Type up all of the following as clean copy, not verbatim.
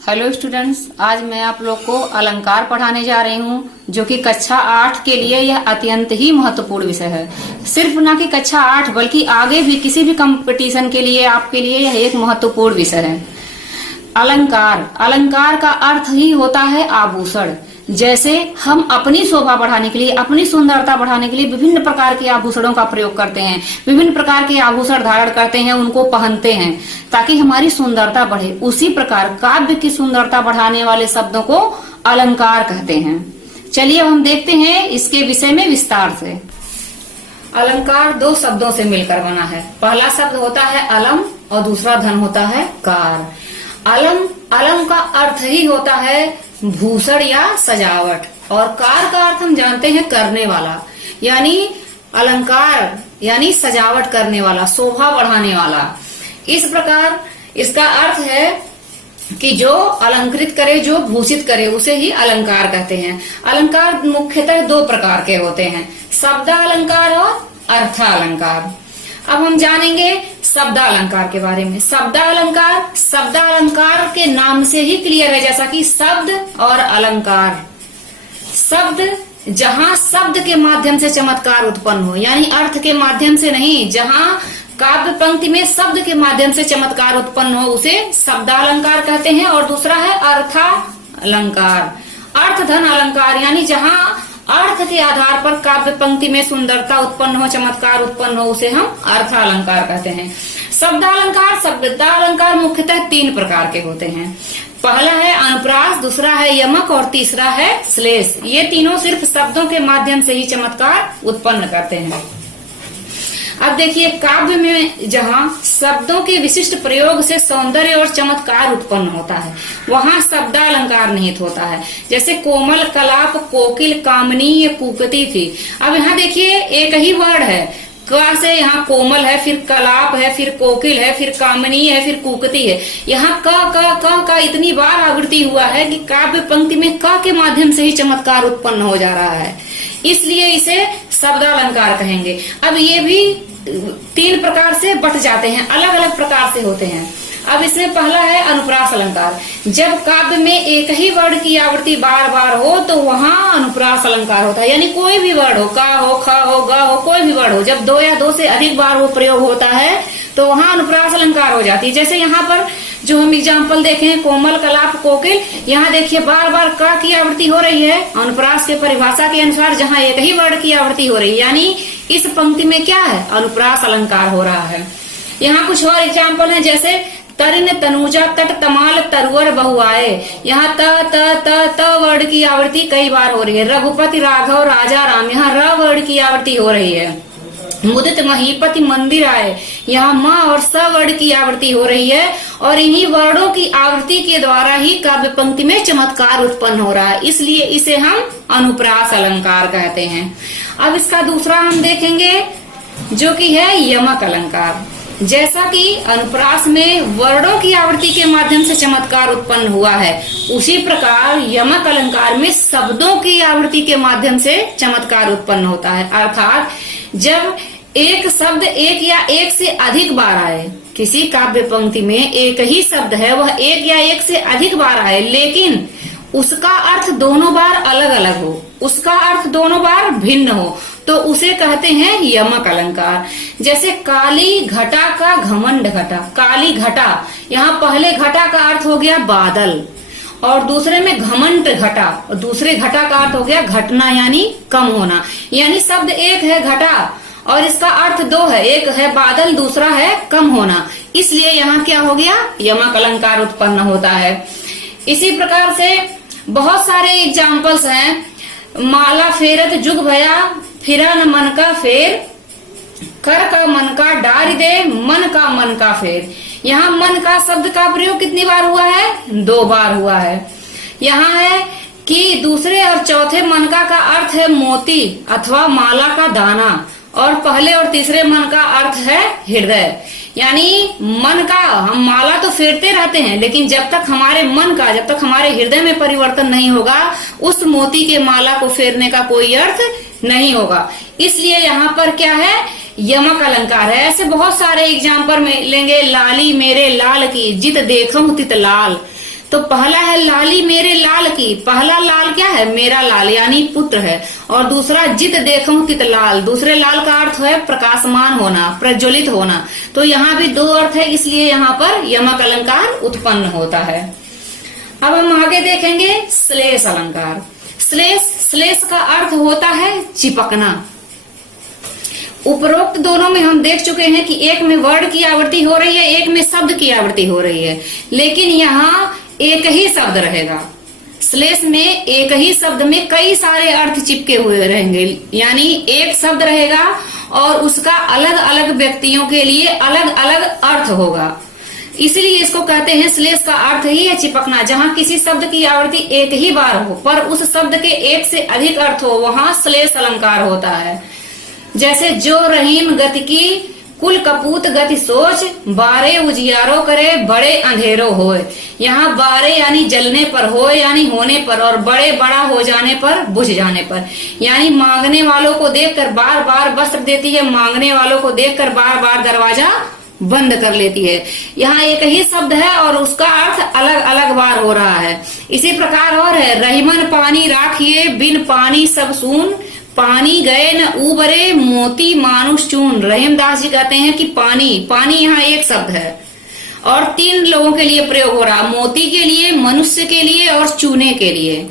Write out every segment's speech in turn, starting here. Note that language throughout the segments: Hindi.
हेलो स्टूडेंट्स, आज मैं आप लोग को अलंकार पढ़ाने जा रही हूँ, जो कि कक्षा 8 के लिए यह अत्यंत ही महत्वपूर्ण विषय है। सिर्फ ना कि कक्षा 8 बल्कि आगे भी किसी भी कंपटीशन के लिए आपके लिए यह एक महत्वपूर्ण विषय है। अलंकार का अर्थ ही होता है आभूषण। जैसे हम अपनी शोभा बढ़ाने के लिए, अपनी सुंदरता बढ़ाने के लिए विभिन्न प्रकार के आभूषणों का प्रयोग करते हैं, विभिन्न प्रकार के आभूषण धारण करते हैं, उनको पहनते हैं ताकि हमारी सुंदरता बढ़े। उसी प्रकार काव्य की सुंदरता बढ़ाने वाले शब्दों को अलंकार कहते हैं। चलिए अब हम देखते हैं इसके विषय में विस्तार से। अलंकार दो शब्दों से मिलकर बना है। पहला शब्द होता है अलम और दूसरा धन होता है कार। अलम का अर्थ ही होता है भूषण या सजावट, और कार का अर्थ हम जानते हैं करने वाला, यानी अलंकार यानी सजावट करने वाला, शोभा बढ़ाने वाला। इस प्रकार इसका अर्थ है कि जो अलंकृत करे, जो भूषित करे, उसे ही अलंकार कहते हैं। अलंकार मुख्यतः दो प्रकार के होते हैं, शब्दालंकार और अर्थालंकार। अब हम जानेंगे शब्दालंकार के बारे में। शब्दालंकार के नाम से ही क्लियर है, जैसा कि शब्द और अलंकार। शब्द जहाँ शब्द के माध्यम से चमत्कार उत्पन्न हो, यानी अर्थ के माध्यम से नहीं, जहाँ काव्य पंक्ति में शब्द के माध्यम से चमत्कार उत्पन्न हो, उसे शब्दालंकार कहते हैं। और दूसरा है अर्थालंकार, अर्थ धन अलंकार, यानी जहाँ अर्थ के आधार पर काव्य पंक्ति में सुंदरता उत्पन्न हो, चमत्कार उत्पन्न हो, उसे हम अर्थालंकार कहते हैं। शब्दालंकार मुख्यतः तीन प्रकार के होते हैं। पहला है अनुप्रास, दूसरा है यमक और तीसरा है श्लेष। ये तीनों सिर्फ शब्दों के माध्यम से ही चमत्कार उत्पन्न करते हैं। अब देखिए, काव्य में जहाँ शब्दों के विशिष्ट प्रयोग से सौंदर्य और चमत्कार उत्पन्न होता है, वहाँ शब्दालंकार निहित होता है। जैसे कोमल, कलाप, कोकिल, कामनीय, कुकती थी। अब यहाँ देखिए एक ही वर्ड है, क से यहाँ कोमल है, फिर कलाप है, फिर कोकिल है, फिर कामनीय है, फिर कुकती है। यहाँ का इतनी बार आवृत्ति हुआ है कि काव्य पंक्ति में क के माध्यम से ही चमत्कार उत्पन्न हो जा रहा है, इसलिए इसे शब्दालंकार कहेंगे। अब ये भी तीन प्रकार से बट जाते हैं, अलग अलग प्रकार से होते हैं। अब इसमें पहला है अनुप्रास अलंकार। जब काव्य में एक ही वर्ड की आवृत्ति बार बार हो तो वहाँ अनुप्रास अलंकार होता है, यानी कोई भी वर्ड हो, का हो, ख हो, ग हो, कोई भी वर्ड हो, जब दो या दो से अधिक बार वो प्रयोग होता है तो वहाँ अनुप्रास अलंकार हो जाती है। जैसे यहाँ पर जो हम एग्जाम्पल देखें, कोमल, कलाप, कोकिल, यहाँ देखिए बार बार का की आवृत्ति हो रही है। अनुप्रास के परिभाषा के अनुसार जहाँ एक ही वर्ड की आवृत्ति हो रही है, यानी इस पंक्ति में क्या है, अनुप्रास अलंकार हो रहा है। यहाँ कुछ और एग्जाम्पल है, जैसे तरिन, तनुजा, तट, तमाल, तरुवर, बहुआए। यहाँ त वर्ड की आवृत्ति कई बार हो रही है। रघुपति, राघव, राजा, राम, यहाँ र वर्ड की आवृत्ति हो रही है। मुदित, महीपति, मंदिर आए, यहाँ म और स वर्ड की आवृत्ति हो रही है। और इन्हीं वर्डों की आवृत्ति के द्वारा ही काव्य पंक्ति में चमत्कार उत्पन्न हो रहा है, इसलिए इसे हम अनुप्रास अलंकार कहते हैं। अब इसका दूसरा हम देखेंगे, जो कि है यमक अलंकार। जैसा कि अनुप्रास में वर्णों की आवृत्ति के माध्यम से चमत्कार उत्पन्न हुआ है, उसी प्रकार यमक अलंकार में शब्दों की आवृत्ति के माध्यम से चमत्कार उत्पन्न होता है। अर्थात जब एक शब्द एक या एक से अधिक बार आए, किसी काव्य पंक्ति में एक ही शब्द है, वह एक या एक से अधिक बार आए, लेकिन उसका अर्थ दोनों बार अलग अलग हो, उसका अर्थ दोनों बार भिन्न हो, तो उसे कहते हैं यमक अलंकार। जैसे काली घटा का घमंड घटा। काली घटा, यहाँ पहले घटा का अर्थ हो गया बादल, और दूसरे में घमंड घटा, और दूसरे घटा का अर्थ हो गया घटना, यानी कम होना। यानी शब्द एक है घटा और इसका अर्थ दो है, एक है बादल, दूसरा है कम होना, इसलिए यहाँ क्या हो गया, यमक अलंकार उत्पन्न होता है। इसी प्रकार से बहुत सारे एग्जाम्पल्स हैं। माला फेरत जुग भया, फिरा न मन का फेर, कर का मन का डारी दे, मन का फेर। यहाँ मन का शब्द का प्रयोग कितनी बार हुआ है, दो बार हुआ है। यहाँ है कि दूसरे और चौथे मनका का अर्थ है मोती अथवा माला का दाना, और पहले और तीसरे मन का अर्थ है हृदय। यानी मन का, हम माला तो फेरते रहते हैं, लेकिन जब तक हमारे मन का, जब तक हमारे हृदय में परिवर्तन नहीं होगा, उस मोती के माला को फेरने का कोई अर्थ नहीं होगा। इसलिए यहाँ पर क्या है, यमक अलंकार है। ऐसे बहुत सारे एग्जाम्पल में लेंगे। लाली मेरे लाल की, जित देखूं तित लाल। तो पहला है लाली मेरे लाल की। पहला लाल क्या है? मेरा लाल यानी पुत्र है। और दूसरा जित देखूं तित लाल। दूसरे लाल का अर्थ है प्रकाशमान होना, प्रज्वलित होना। तो यहाँ भी दो अर्थ है, इसलिए यहाँ पर यमक अलंकार उत्पन्न होता है। अब हम आगे देखेंगे श्लेष अलंकार। श्लेष का अर्थ होता है चिपकना। उपरोक्त दोनों में हम देख चुके हैं कि एक में वर्ण की आवृत्ति हो रही है, एक में शब्द की आवृत्ति हो रही है, लेकिन यहाँ एक ही शब्द रहेगा। श्लेष में एक ही शब्द में कई सारे अर्थ चिपके हुए रहेंगे, यानी एक शब्द रहेगा और उसका अलग अलग व्यक्तियों के लिए अलग अलग अर्थ होगा। इसलिए इसको कहते हैं श्लेष का अर्थ ही है चिपकना। जहाँ किसी शब्द की आवृत्ति एक ही बार हो पर उस शब्द के एक से अधिक अर्थ हो, वहां श्लेष अलंकार होता है। जैसे जो रहीम गति की कुल कपूत गति सोच, बारे उजियारो करे बड़े अंधेरो होए। यहाँ बारे यानी जलने पर, होए यानी होने पर, और बड़े बड़ा हो जाने पर, बुझ जाने पर। यानी मांगने वालों को देखकर बार बार वस्त्र देती है, मांगने वालों को देखकर बार बार दरवाजा बंद कर लेती है। यहाँ एक ही शब्द है और उसका अर्थ अलग अलग बार हो रहा है। इसी प्रकार और है, रहीमन पानी राखिए बिन पानी सब सून, पानी गए न उबरे मोती मानुष चून। रहीमदास जी कहते हैं कि पानी यहाँ एक शब्द है और तीन लोगों के लिए प्रयोग हो रहा, मोती के लिए, मनुष्य के लिए और चूने के लिए।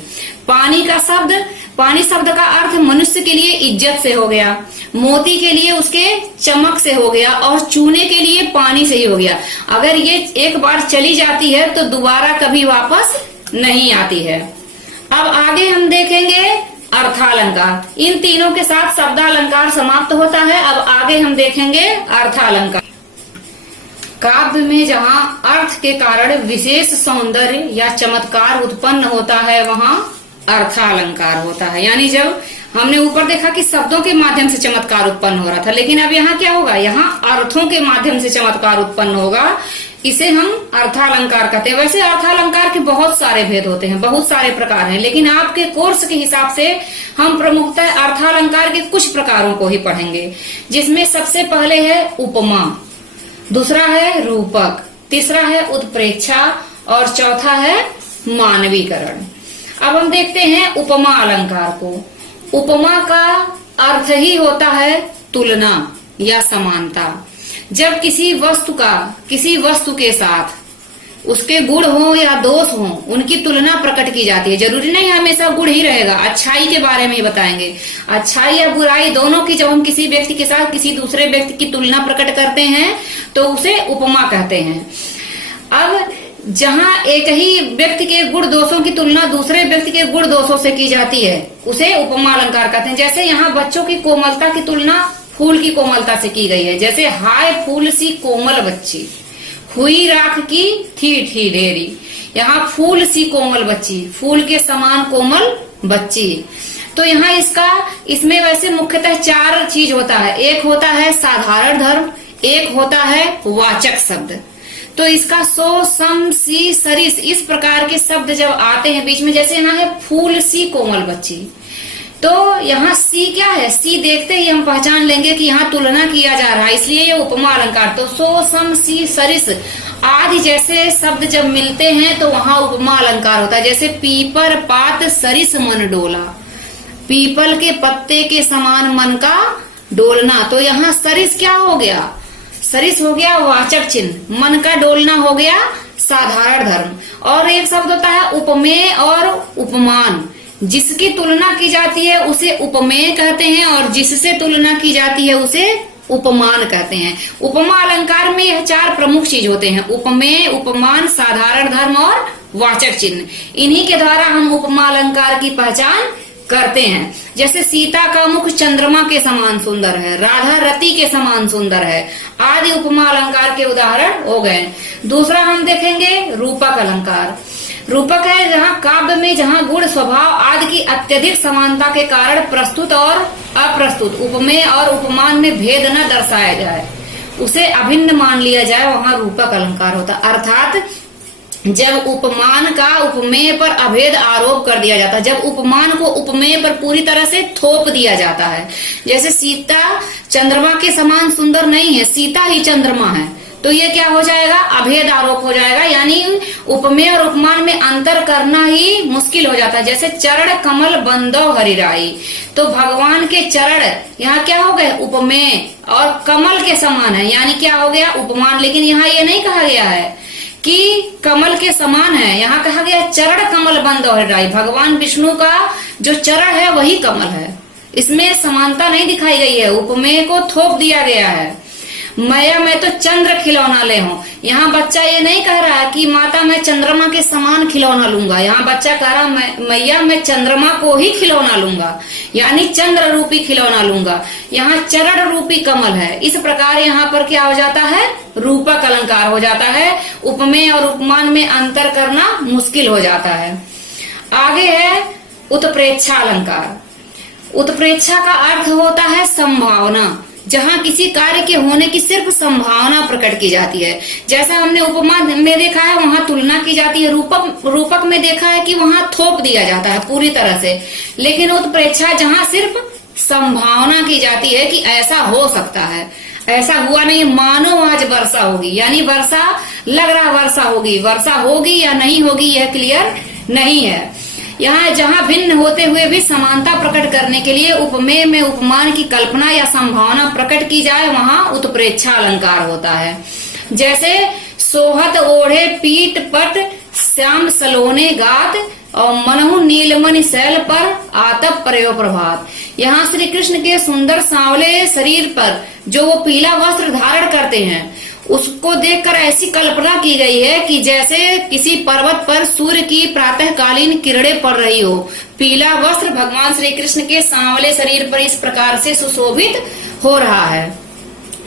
पानी शब्द का अर्थ मनुष्य के लिए इज्जत से हो गया, मोती के लिए उसके चमक से हो गया और चूने के लिए पानी से ही हो गया। अगर ये एक बार चली जाती है तो दोबारा कभी वापस नहीं आती है। अब आगे हम देखेंगे अर्थालंकार। इन तीनों के साथ शब्दालंकार समाप्त होता है। अब आगे हम देखेंगे अर्थालंकार। काव्य में जहाँ अर्थ के कारण विशेष सौंदर्य या चमत्कार उत्पन्न होता है, वहाँ अर्थालंकार होता है। यानी जब हमने ऊपर देखा कि शब्दों के माध्यम से चमत्कार उत्पन्न हो रहा था, लेकिन अब यहाँ क्या होगा? यहाँ अर्थों के माध्यम से चमत्कार उत्पन्न होगा। इसे हम अर्थालंकार कहते हैं। वैसे अर्थालंकार के बहुत सारे भेद होते हैं, बहुत सारे प्रकार हैं, लेकिन आपके कोर्स के हिसाब से हम प्रमुखतः अर्थालंकार के कुछ प्रकारों को ही पढ़ेंगे, जिसमें सबसे पहले है उपमा, दूसरा है रूपक, तीसरा है उत्प्रेक्षा और चौथा है मानवीकरण। अब हम देखते हैं उपमा अलंकार को। उपमा का अर्थ ही होता है तुलना या समानता। जब किसी वस्तु के साथ उसके गुण हो या दोष हो, उनकी तुलना प्रकट की जाती है। जरूरी नहीं हमेशा गुण ही रहेगा, अच्छाई के बारे में ही बताएंगे। अच्छाई या बुराई दोनों की जब हम किसी व्यक्ति के साथ किसी दूसरे व्यक्ति की तुलना प्रकट करते हैं तो उसे उपमा कहते हैं। अब जहाँ एक ही व्यक्ति के गुण दोषों की तुलना दूसरे व्यक्ति के गुण दोषों से की जाती है, उसे उपमा अलंकार कहते हैं। जैसे यहाँ बच्चों की कोमलता की तुलना फूल की कोमलता से की गई है। जैसे हाय फूल सी कोमल बच्ची, हुई राख की थी ढेरी। यहाँ फूल सी कोमल बच्ची, फूल के समान कोमल बच्ची। तो यहाँ इसमें वैसे मुख्यतः चार चीज होता है। एक होता है साधारण धर्म, एक होता है वाचक शब्द। तो इसका सो, सम, सी, सरिस इस प्रकार के शब्द जब आते हैं बीच में, जैसे यहाँ है फूल सी कोमल बच्ची, तो यहाँ सी क्या है? सी देखते ही हम पहचान लेंगे कि यहाँ तुलना किया जा रहा है, इसलिए ये उपमा अलंकार। तो सो, सम, सी, सरिस आदि जैसे शब्द जब मिलते हैं तो वहां उपमा अलंकार होता है। जैसे पीपर पात सरिस मन डोला, पीपल के पत्ते के समान मन का डोलना। तो यहाँ सरिस क्या हो गया? सरिस हो गया वाचक चिन्ह, मन का डोलना हो गया साधारण धर्म। और एक शब्द होता है उपमेय और उपमान। जिसकी तुलना की जाती है उसे उपमेय कहते हैं और जिससे तुलना की जाती है उसे उपमान कहते हैं। उपमा अलंकार में यह चार प्रमुख चीज होते हैं: उपमेय, उपमान, साधारण धर्म और वाचक चिन्ह। इन्हीं के द्वारा हम उपमा अलंकार की पहचान करते हैं। जैसे सीता का मुख चंद्रमा के समान सुंदर है, राधा रति के समान सुंदर है, आदि उपमा अलंकार के उदाहरण हो गए। दूसरा हम देखेंगे रूपक अलंकार। रूपक है जहाँ काव्य में जहाँ गुण, स्वभाव आदि की अत्यधिक समानता के कारण प्रस्तुत और अप्रस्तुत, उपमेय और उपमान में भेद न दर्शाया जाए, उसे अभिन्न मान लिया जाए, वहां रूपक अलंकार होता। अर्थात जब उपमान का उपमेय पर अभेद आरोप कर दिया जाता है, जब उपमान को उपमेय पर पूरी तरह से थोप दिया जाता है। जैसे सीता चंद्रमा के समान सुंदर नहीं है, सीता ही चंद्रमा है, तो ये क्या हो जाएगा, अभेद आरोप हो जाएगा, यानी उपमेय और उपमान में अंतर करना ही मुश्किल हो जाता है। जैसे चरण कमल बंदो हरिराई, तो भगवान के चरण यहाँ क्या हो गए, उपमेय, और कमल के समान है, यानी क्या हो गया, उपमान। लेकिन यहाँ ये नहीं कहा गया है कि कमल के समान है, यहाँ कहा गया चरण कमल बंदो हरिराई, भगवान विष्णु का जो चरण है वही कमल है, इसमें समानता नहीं दिखाई गई है, उपमेय को थोप दिया गया है। मैया मैं तो चंद्र खिलौना ले हूं, यहाँ बच्चा ये नहीं कह रहा कि माता मैं चंद्रमा के समान खिलौना लूंगा, यहाँ बच्चा कह रहा मैया मैं चंद्रमा को ही खिलौना लूंगा, यानी चंद्र रूपी खिलौना लूंगा। यहाँ चरण रूपी कमल है, इस प्रकार यहाँ पर क्या हो जाता है, रूपक अलंकार हो जाता है, उपमेय और उपमान में अंतर करना मुश्किल हो जाता है। आगे है उत्प्रेक्षा अलंकार। उत्प्रेक्षा का अर्थ होता है संभावना, जहां किसी कार्य के होने की सिर्फ संभावना प्रकट की जाती है। जैसा हमने उपमा में देखा है वहां तुलना की जाती है, रूपक में देखा है कि वहां थोप दिया जाता है पूरी तरह से। लेकिन उत्प्रेक्षा जहां सिर्फ संभावना की जाती है कि ऐसा हो सकता है, ऐसा हुआ नहीं, मानो आज वर्षा होगी, यानी वर्षा लग रहा वर्षा होगी, वर्षा होगी या नहीं होगी यह क्लियर नहीं है। यहाँ जहाँ भिन्न होते हुए भी समानता प्रकट करने के लिए उपमेय में उपमान की कल्पना या संभावना प्रकट की जाए, वहाँ उत्प्रेक्षा अलंकार होता है। जैसे सोहत ओढ़े पीठ पट श्याम सलोने गात और मनहु नीलमणि शैल पर आतप प्रयो प्रभात। यहाँ श्री कृष्ण के सुंदर सांवले शरीर पर जो वो पीला वस्त्र धारण करते हैं, उसको देखकर ऐसी कल्पना की गई है कि जैसे किसी पर्वत पर सूर्य की प्रातःकालीन किरणें पड़ रही हो। पीला वस्त्र भगवान श्री कृष्ण के सांवले शरीर पर इस प्रकार से सुशोभित हो रहा है।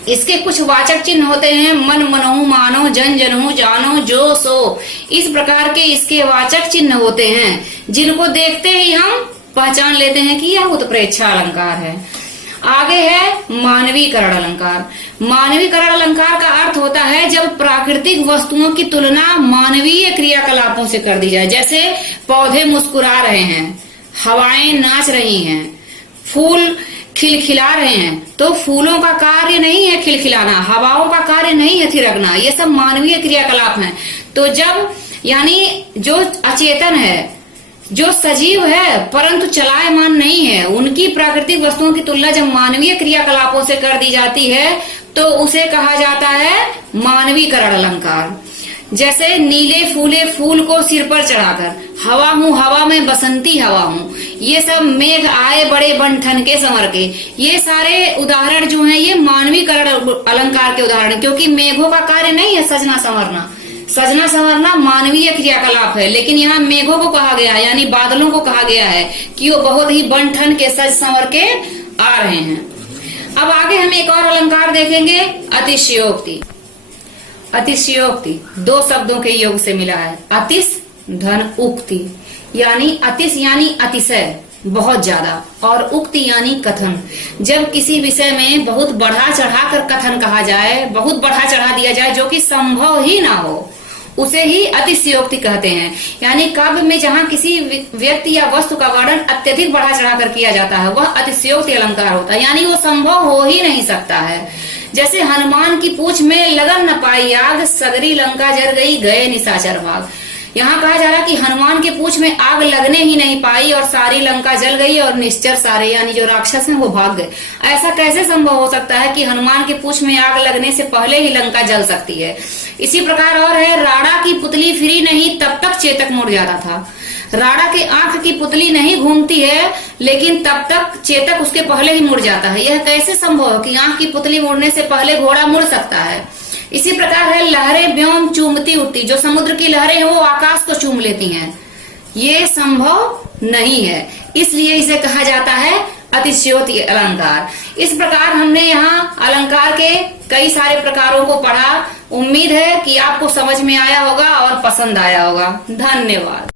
इसके कुछ वाचक चिन्ह होते हैं, मन मनहु मानो जन जनहु जानो जो सो, इस प्रकार के इसके वाचक चिन्ह होते हैं, जिनको देखते ही हम पहचान लेते हैं कि यह उत्प्रेक्षा अलंकार है। आगे है मानवीकरण अलंकार। मानवीकरण अलंकार का अर्थ होता है जब प्राकृतिक वस्तुओं की तुलना मानवीय क्रियाकलापों से कर दी जाए। जैसे पौधे मुस्कुरा रहे हैं, हवाएं नाच रही हैं, फूल खिलखिला रहे हैं, तो फूलों का कार्य नहीं है खिलखिलाना, हवाओं का कार्य नहीं है थिरकना, ये सब मानवीय क्रियाकलाप हैं। तो जब यानी जो अचेतन है, जो सजीव है परंतु चलायमान नहीं है, उनकी प्राकृतिक वस्तुओं की तुलना जब मानवीय क्रियाकलापों से कर दी जाती है तो उसे कहा जाता है मानवीकरण अलंकार। जैसे नीले फूले फूल को सिर पर चढ़ाकर, हवा हूँ हवा में बसंती हवा हूँ, ये सब मेघ आए बड़े बंठन के संवर के, ये सारे उदाहरण जो हैं ये मानवीकरण अलंकार के उदाहरण, क्योंकि मेघों का कार्य नहीं है सजना संवरना, सजना संवरना मानवीय क्रियाकलाप है। लेकिन यहाँ मेघों को कहा गया है, यानी बादलों को कहा गया है कि वो बहुत ही बंठन के सज संवर के आ रहे हैं। अब आगे हम एक और अलंकार देखेंगे, अतिशयोक्ति। अतिशयोक्ति दो शब्दों के योग से मिला है, अतिश धन उक्ति, यानी अतिश यानी अतिशय बहुत ज्यादा, और उक्ति यानी कथन। जब किसी विषय में बहुत बढ़ा चढ़ा कर कथन कहा जाए, बहुत बढ़ा चढ़ा दिया जाए जो कि संभव ही ना हो, उसे ही अतिशयोक्ति कहते हैं। यानी काव्य में जहाँ किसी व्यक्ति या वस्तु का वर्णन अत्यधिक बढ़ा चढ़ा कर किया जाता है वह अतिशयोक्ति अलंकार होता है, यानी वो संभव हो ही नहीं सकता है। जैसे हनुमान की पूंछ में लगन न पाई आग, सगरी लंका जर गई गए निशाचर भाग। यहाँ कहा जा रहा कि हनुमान के पूंछ में आग लगने ही नहीं पाई और सारी लंका जल गई और निश्चर सारे यानी जो राक्षस हैं वो भाग गए। ऐसा कैसे संभव हो सकता है कि हनुमान के पूंछ में आग लगने से पहले ही लंका जल सकती है। इसी प्रकार और है, राणा की पुतली फिरी नहीं तब तक चेतक मुड़ जाता था। राणा के आंख की पुतली नहीं घूमती है लेकिन तब तक चेतक उसके पहले ही मुड़ जाता है। यह कैसे संभव है कि आंख की पुतली मुड़ने से पहले घोड़ा मुड़ सकता है। इसी प्रकार है, लहरें व्योम चूमती उठती, जो समुद्र की लहरें हैं वो आकाश को चूम लेती हैं, ये संभव नहीं है, इसलिए इसे कहा जाता है अतिशयोक्ति अलंकार। इस प्रकार हमने यहाँ अलंकार के कई सारे प्रकारों को पढ़ा। उम्मीद है कि आपको समझ में आया होगा और पसंद आया होगा। धन्यवाद।